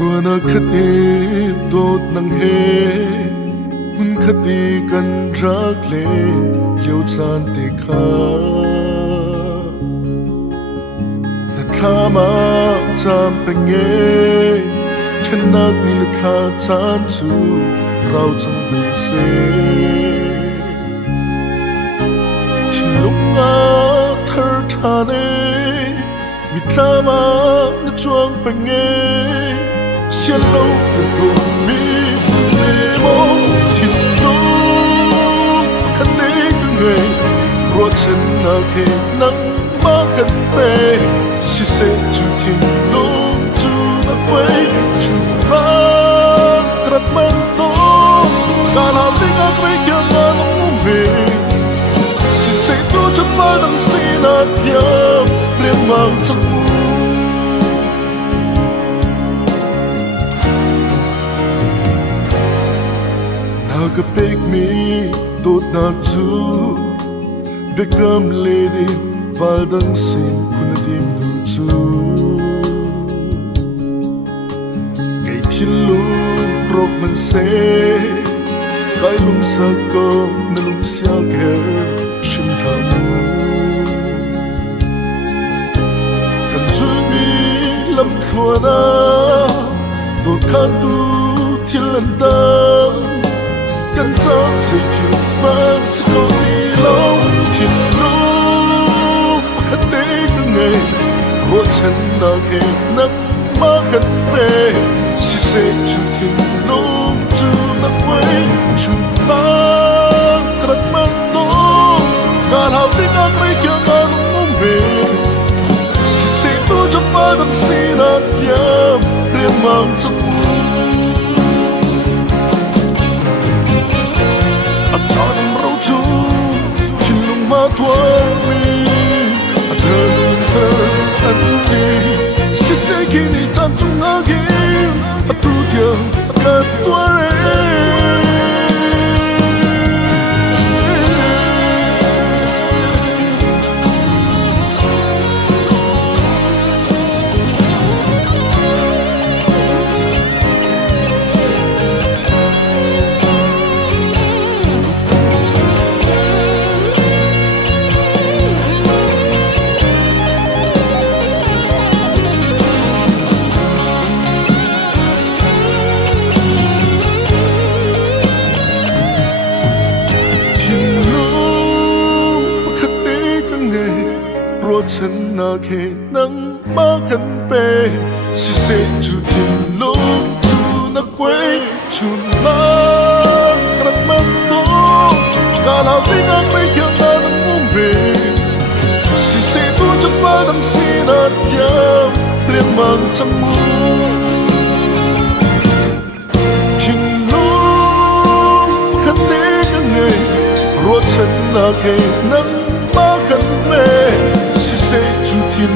Ruana khati dot nang he hun khati kan rak le liu chan te kha na thama cham penge chanak ni na tha chan chu rau cham be se thilunga thar thane mi thama na chuang penge xiên lâu từ thùng mi từ mê mong thịt nô khăn đế cứ người rùa chân na khe nắng má cần bê si se chu thiên lúc chu na quay chu má trật man to cả làm đi ngã quay kia ngã nông về si se tu chân má đằng si na thiam riêng mang chân Naga pick me, tot nak chu Become lady, valdang sin kunadim du chu Kay thilu rok man se Kay lung sa ko na lung siya ker shim thamu Kan zumi lam thua na Tot khan tu thilan tam Cần cho sự thiếu mang sự có đi lâu Thiên lúc khát đế cứ ngày Rốt chân nào khe nắng má cần về Sẽ sẽ chú thiên lúc chú nắng quay Chú mang thật mang tố Cả hào tiếng ác mấy kia ngã nông về Sẽ sẽ tu cho má đằng si nát nhám Riêng mang trong tuan mi adan andi sise kini jantung angin atu dia akan tuare chân na khe nắng má cần bê si se chu thiên lúc chu na quay chu má cần mang to cả lao đi ngang mấy kia na nắng muôn về si se tu cho ba đằng si na thiam liên mang trong mưa thiên lúc khăn đế cả ngày ruột chân na khe nắng má cần bê si se chu thiên